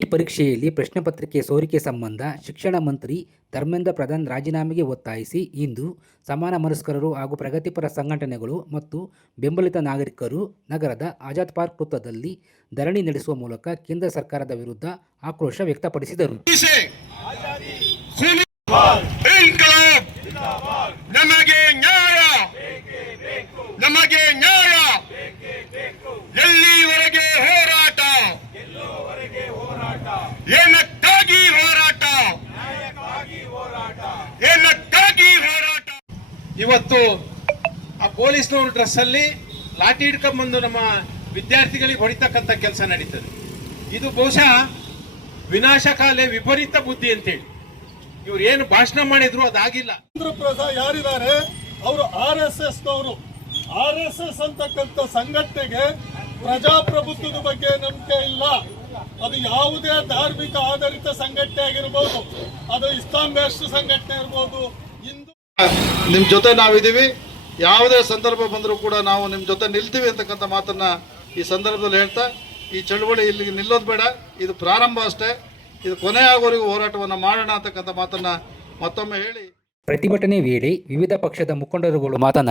ಈ ಪರೀಕ್ಷೆಯಲ್ಲಿ ಪ್ರಶ್ನೆ ಪತ್ರಿಕೆ ಸೋರಿಕೆ ಸಂಬಂಧ ಶಿಕ್ಷಣ ಮಂತ್ರಿ ಧರ್ಮೇಂದ್ರ ಪ್ರಧಾನ್ ರಾಜೀನಾಮೆಗೆ ಒತ್ತಾಯಿಸಿ ಇಂದು ಸಮಾನ ಮನಸ್ಕರರು ಹಾಗೂ ಪ್ರಗತಿಪರ ಸಂಘಟನೆಗಳು ಮತ್ತು ಬೆಂಬಲಿತ ನಾಗರಿಕರು ನಗರದ ಆಜಾದ್ ಪಾರ್ಕ್ ವೃತ್ತದಲ್ಲಿ ಧರಣಿ ನಡೆಸುವ ಮೂಲಕ ಕೇಂದ್ರ ಸರ್ಕಾರದ ವಿರುದ್ಧ ಆಕ್ರೋಶ ವ್ಯಕ್ತಪಡಿಸಿದರು. ನಮಗೆ ನ್ಯಾಯ, ನಮಗೆ ನ್ಯಾಯ, ಎಲ್ಲಿವರೆಗೆ ಹೋರಾಟ, ಏನಕ್ಕಾಗಿ ಹೋರಾಟ, ಏನಕ್ಕಾಗಿ ಹೋರಾಟ. ಇವತ್ತು ಆ ಪೊಲೀಸ್ನವ್ರ ಡ್ರೆಸ್ ಅಲ್ಲಿ ಲಾಠಿ ಹಿಡ್ಕೊಂಡ್ಬಂದು ನಮ್ಮ ವಿದ್ಯಾರ್ಥಿಗಳಿಗೆ ಹೊಡಿತಕ್ಕಂಥ ಕೆಲಸ ನಡೀತದೆ. ಇದು ಬಹುಶಃ ವಿನಾಶಕಾಲೆ ವಿಪರೀತ ಬುದ್ಧಿ ಅಂತೇಳಿ ಇವ್ರು ಏನು ಭಾಷಣ ಮಾಡಿದ್ರು ಅದಾಗಿಲ್ಲ. ಪ್ರಸಾದ್ ಯಾರಿದ್ದಾರೆ ಅವರು RSS ನವರು. RSS ಅಂತಕ್ಕಂಥ ಸಂಘಟನೆಗೆ ಪ್ರಜಾಪ್ರಭುತ್ವದ ಬಗ್ಗೆ ನಂಬಿಕೆ ಇಲ್ಲ. ಅದು ಯಾವುದೇ ಧಾರ್ಮಿಕ ಆಧಾರಿತ ಸಂಘಟನೆ ಆಗಿರ್ಬೋದು, ಅದು ಇಸ್ಲಾಂ ರಾಷ್ಟ್ರ ಸಂಘಟನೆ ಇರ್ಬೋದು. ಹಿಂದೂ ನಿಮ್ಮ ಜೊತೆ ನಾವಿದ್ದೀವಿ, ಯಾವುದೇ ಸಂದರ್ಭ ಬಂದರೂ ಕೂಡ ನಾವು ನಿಮ್ಮ ಜೊತೆ ನಿಲ್ತೀವಿ ಅಂತಕ್ಕಂಥ ಮಾತನ್ನ ಈ ಸಂದರ್ಭದಲ್ಲಿ ಹೇಳ್ತಾ, ಈ ಚಳವಳಿ ಇಲ್ಲಿಗೆ ನಿಲ್ಲೋದು ಬೇಡ, ಇದು ಪ್ರಾರಂಭ ಅಷ್ಟೇ, ಇದು ಕೊನೆಯಾಗುವವರೆಗೂ ಹೋರಾಟವನ್ನು ಮಾಡೋಣ ಅಂತಕ್ಕಂಥ ಮಾತನ್ನ ಮತ್ತೊಮ್ಮೆ ಹೇಳಿ ಪ್ರತಿಭಟನೆ ವೇಳೆ ವಿವಿಧ ಪಕ್ಷದ ಮುಖಂಡರುಗಳು ಮಾತನಾಡಿ